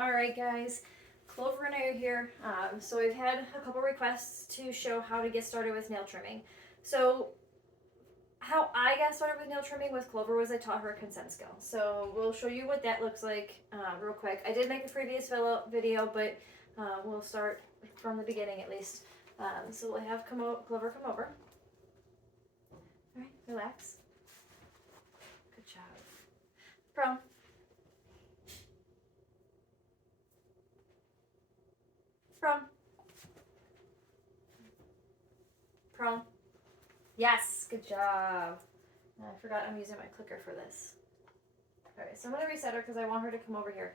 All right, guys. Clover and I are here. So we've had a couple requests to show how to get started with nail trimming. So how I got started with nail trimming with Clover was I taught her a consent skill. So we'll show you what that looks like real quick. I did make a previous video, but we'll start from the beginning at least. So we'll have Clover come over. All right, relax. Good job. Prone. Prone. Prone. Yes, good job. I forgot I'm using my clicker for this. All right, so I'm going to reset her because I want her to come over here.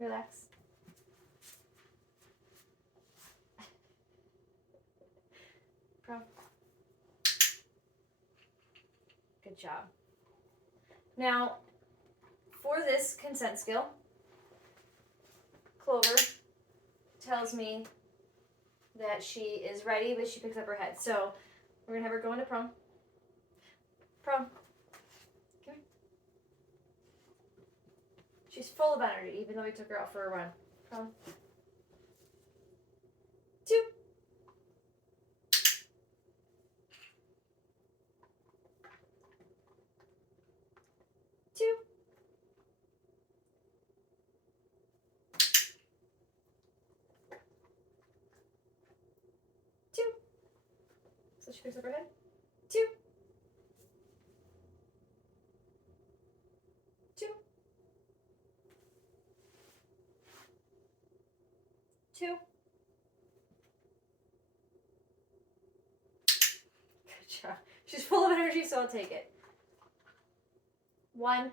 Relax. Prone. Good job. Now, for this consent skill, Clover tells me that she is ready, but she picks up her head. So we're gonna have her go into prone. Prone. Come here. She's full of energy, even though we took her out for a run. Prone. 2. 2. 2. So she picks up her head. 2. 2. 2. Good job. She's full of energy, so I'll take it. 1.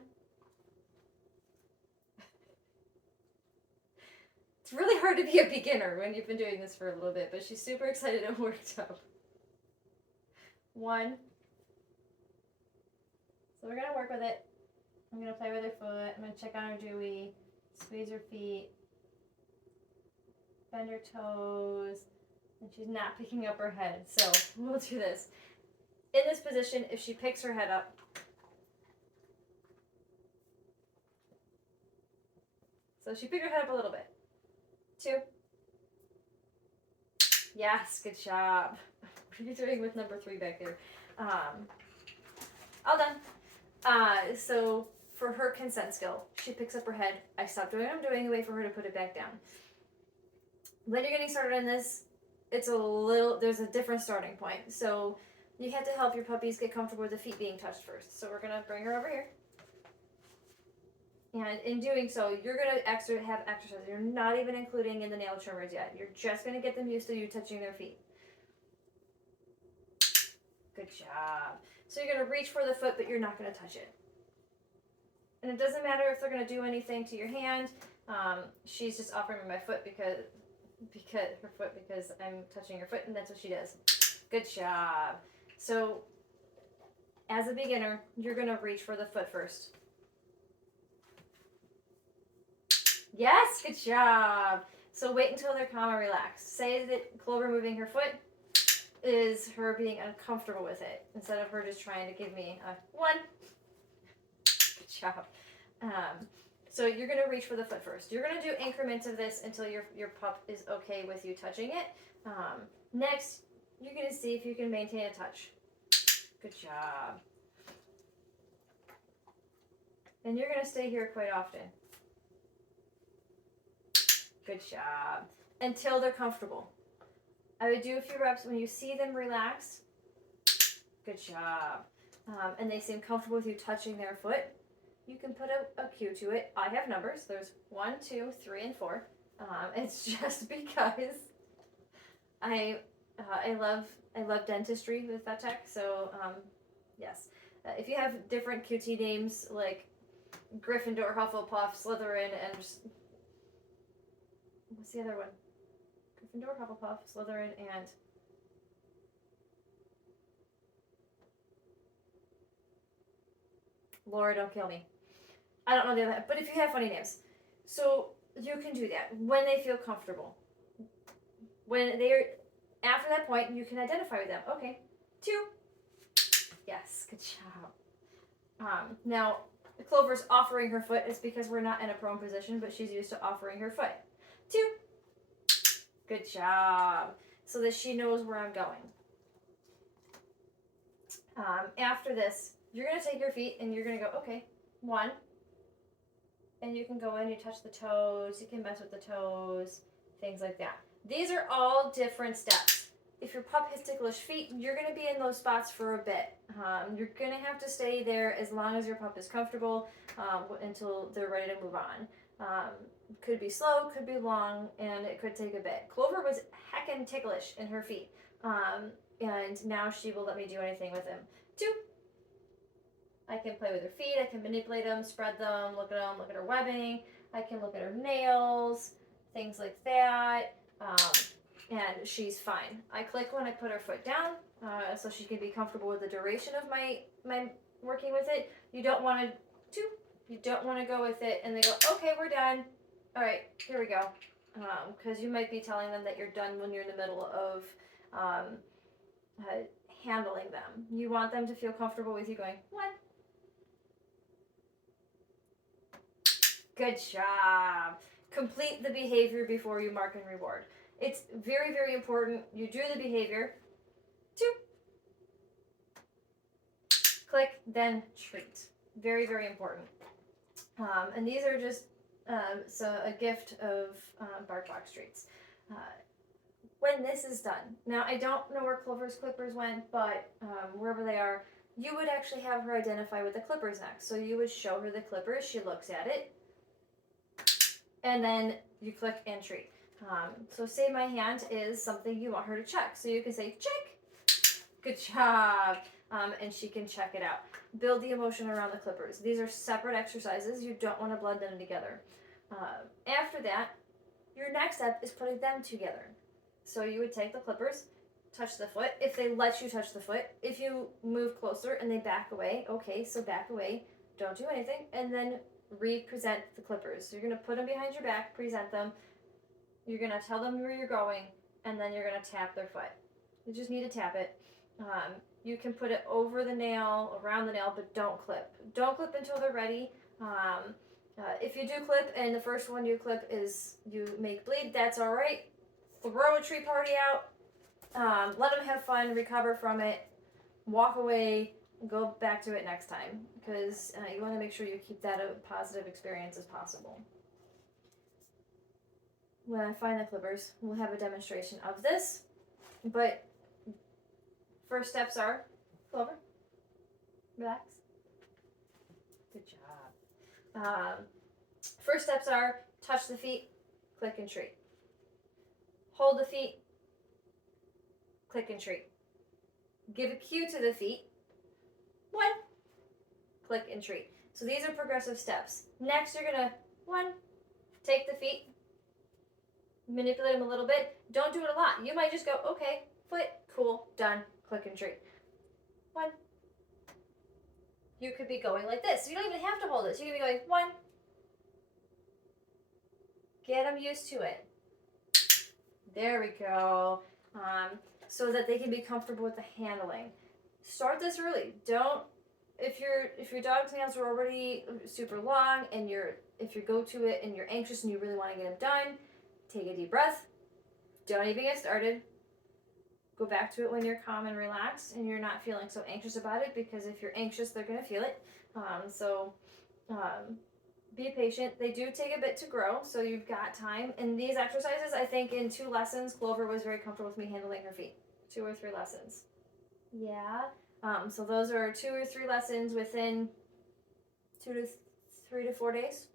It's really hard to be a beginner when you've been doing this for a little bit, but she's super excited and worked up. 1. So we're going to work with it. I'm going to play with her foot. I'm going to check on her dewy, squeeze her feet, bend her toes, and she's not picking up her head. So we'll do this. In this position, if she picks her head up, so she picked her head up a little bit. 2. Yes, good job. What are you doing with number 3 back there? All done. So for her consent skill, she picks up her head. I stop doing what I'm doing and wait for her to put it back down. When you're getting started on this, there's a different starting point. So you have to help your puppies get comfortable with the feet being touched first. So we're going to bring her over here. And in doing so, you're going to have exercise. You're not even including in the nail trimmers yet. You're just going to get them used to you touching their feet. Good job. So you're going to reach for the foot, but you're not going to touch it. And it doesn't matter if they're going to do anything to your hand. She's just offering me my foot because I'm touching her foot, and that's what she does. Good job. So as a beginner, you're going to reach for the foot first. Yes, good job. So wait until they're calm and relaxed. Say that Clover moving her foot is her being uncomfortable with it instead of her just trying to give me a 1. Good job. So you're going to reach for the foot first. You're going to do increments of this until your pup is okay with you touching it. Next, you're going to see if you can maintain a touch. Good job. And you're going to stay here quite often. Good job. Until they're comfortable. I would do a few reps when you see them relaxed. Good job. And they seem comfortable with you touching their foot. You can put a cue to it. I have numbers. There's 1, 2, 3, and 4. It's just because I love dentistry with Vet Tech. So yes, if you have different QT names like Gryffindor, Hufflepuff, Slytherin, and what's the other one? Gryffindor, Hufflepuff, Slytherin, and Laura, don't kill me. I don't know the other, but if you have funny names. So you can do that when they feel comfortable. When they're, after that point, you can identify with them. Okay, 2. Yes, good job. Now, Clover's offering her foot is because we're not in a prone position, but she's used to offering her foot. 2. Good job. So that she knows where I'm going. After this, you're going to take your feet and you're going to go, okay, 1. And you can go in, you touch the toes, you can mess with the toes, things like that. These are all different steps. If your pup has ticklish feet, you're going to be in those spots for a bit. You're going to have to stay there as long as your pup is comfortable until they're ready to move on. Could be slow, could be long, and it could take a bit. Clover was heckin' ticklish in her feet, and now she will let me do anything with him. 2. I can play with her feet, I can manipulate them, spread them, look at her webbing, I can look at her nails, things like that, and she's fine. I click when I put her foot down, so she can be comfortable with the duration of my working with it. You don't want to go with it and they go, okay, we're done. All right, here we go. Because you might be telling them that you're done when you're in the middle of handling them. You want them to feel comfortable with you going, 1. Good job. Complete the behavior before you mark and reward. It's very, very important. You do the behavior. 2. Click, then treat. Very, very important. And these are just a gift of BarkBox treats. When this is done, now I don't know where Clover's clippers went, but wherever they are, you would actually have her identify with the clippers next. So you would show her the clippers, she looks at it, and then you click and treat. So say my hand is something you want her to check. So you can say, check, good job, and she can check it out. Build the emotion around the clippers. These are separate exercises. You don't want to blend them together. After that, your next step is putting them together. So you would take the clippers, touch the foot, if they let you touch the foot. If you move closer and they back away, okay, so back away, don't do anything, and then re-present the clippers. So you're going to put them behind your back, present them, you're going to tell them where you're going, and then you're going to tap their foot. You just need to tap it. You can put it over the nail, around the nail, but don't clip. Don't clip until they're ready. If you do clip and the first one you clip is you make bleed, that's all right. Throw a treat party out. Let them have fun, recover from it, walk away, and go back to it next time, because you want to make sure you keep that a positive experience as possible. When I find the clippers, we'll have a demonstration of this, but first steps are, Clover, relax, good job. First steps are touch the feet, click and treat. Hold the feet, click and treat. Give a cue to the feet, 1, click and treat. So these are progressive steps. Next, you're gonna, 1, take the feet, manipulate them a little bit. Don't do it a lot. You might just go, okay, foot, cool, done, click and treat. 1. You could be going like this. So you don't even have to hold this. You can be going 1. Get them used to it. There we go. So that they can be comfortable with the handling. Start this early. Don't, if your dog's nails are already super long and if you go to it and you're anxious and you really want to get them done, take a deep breath. Don't even get started. Go back to it when you're calm and relaxed and you're not feeling so anxious about it, because if you're anxious, they're going to feel it. Be patient. They do take a bit to grow, so you've got time. And these exercises, I think in 2 lessons, Clover was very comfortable with me handling her feet. 2 or 3 lessons. Yeah. So those are 2 or 3 lessons within 3 to 4 days.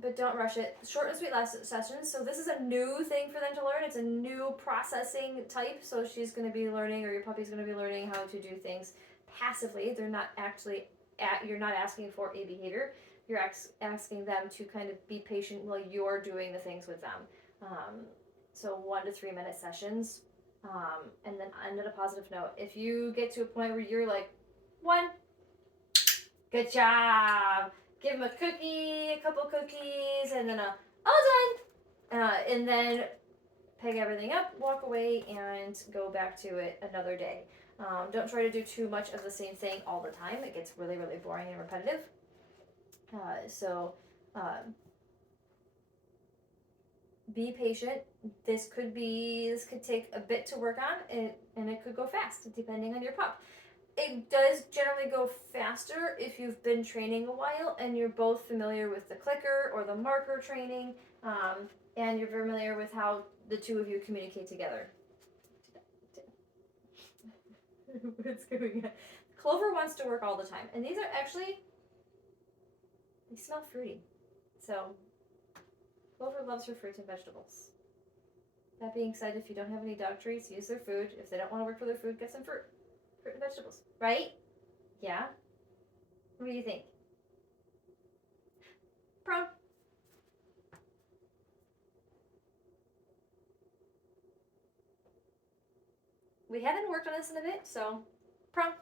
But don't rush it. Short and sweet sessions. So this is a new thing for them to learn. It's a new processing type. So she's going to be learning, or your puppy's going to be learning how to do things passively. They're not actually you're not asking for a behavior. You're asking them to kind of be patient while you're doing the things with them. So 1 to 3 minute sessions, and then end on a positive note. If you get to a point where you're like, 1, good job. Give them a cookie, a couple cookies, and then all done. And then peg everything up, walk away, and go back to it another day. Don't try to do too much of the same thing all the time. It gets really, really boring and repetitive. Be patient. This could take a bit to work on, and it could go fast depending on your pup. It does generally go faster if you've been training a while and you're both familiar with the clicker or the marker training, and you're familiar with how the two of you communicate together. What's going on? Clover wants to work all the time, and these are actually, they smell fruity. So Clover loves her fruits and vegetables. That being said, if you don't have any dog treats, use their food. If they don't want to work for their food, get some fruit and vegetables. Right? Yeah? What do you think? Prone? We haven't worked on this in a bit, so prone.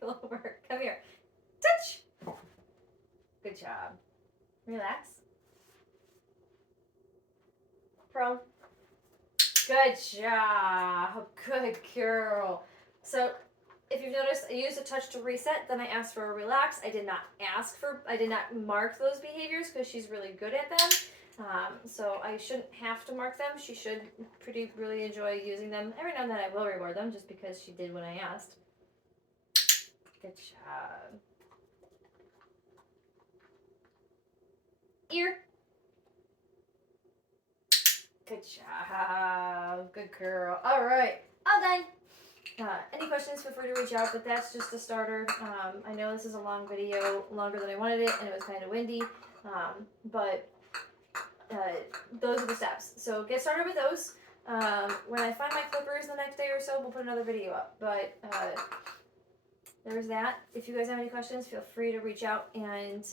Clover, come here. Touch! Good job. Relax. Prone. Good job. Good girl. So if you've noticed, I used a touch to reset, then I asked for a relax. I did not mark those behaviors because she's really good at them. So I shouldn't have to mark them. She should really enjoy using them. Every now and then I will reward them just because she did when I asked. Good job. Ear. Good job. Good girl. All right. All done. Any questions, feel free to reach out, but that's just a starter. I know this is a long video, longer than I wanted it, and it was kind of windy, but those are the steps. So get started with those. When I find my clippers the next day or so, we'll put another video up, but there's that. If you guys have any questions, feel free to reach out and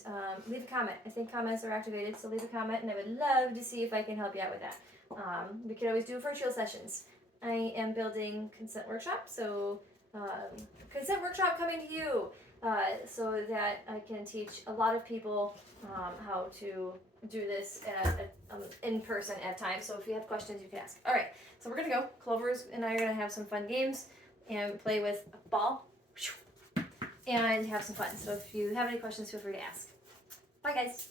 leave a comment. I think comments are activated, so leave a comment, and I would love to see if I can help you out with that. We could always do virtual sessions. I am building Consent Workshop, so Consent Workshop coming to you, so that I can teach a lot of people how to do this in person at times. So if you have questions, you can ask. All right, so we're gonna go. Clovers and I are gonna have some fun games and play with a ball and have some fun. So if you have any questions, feel free to ask. Bye, guys.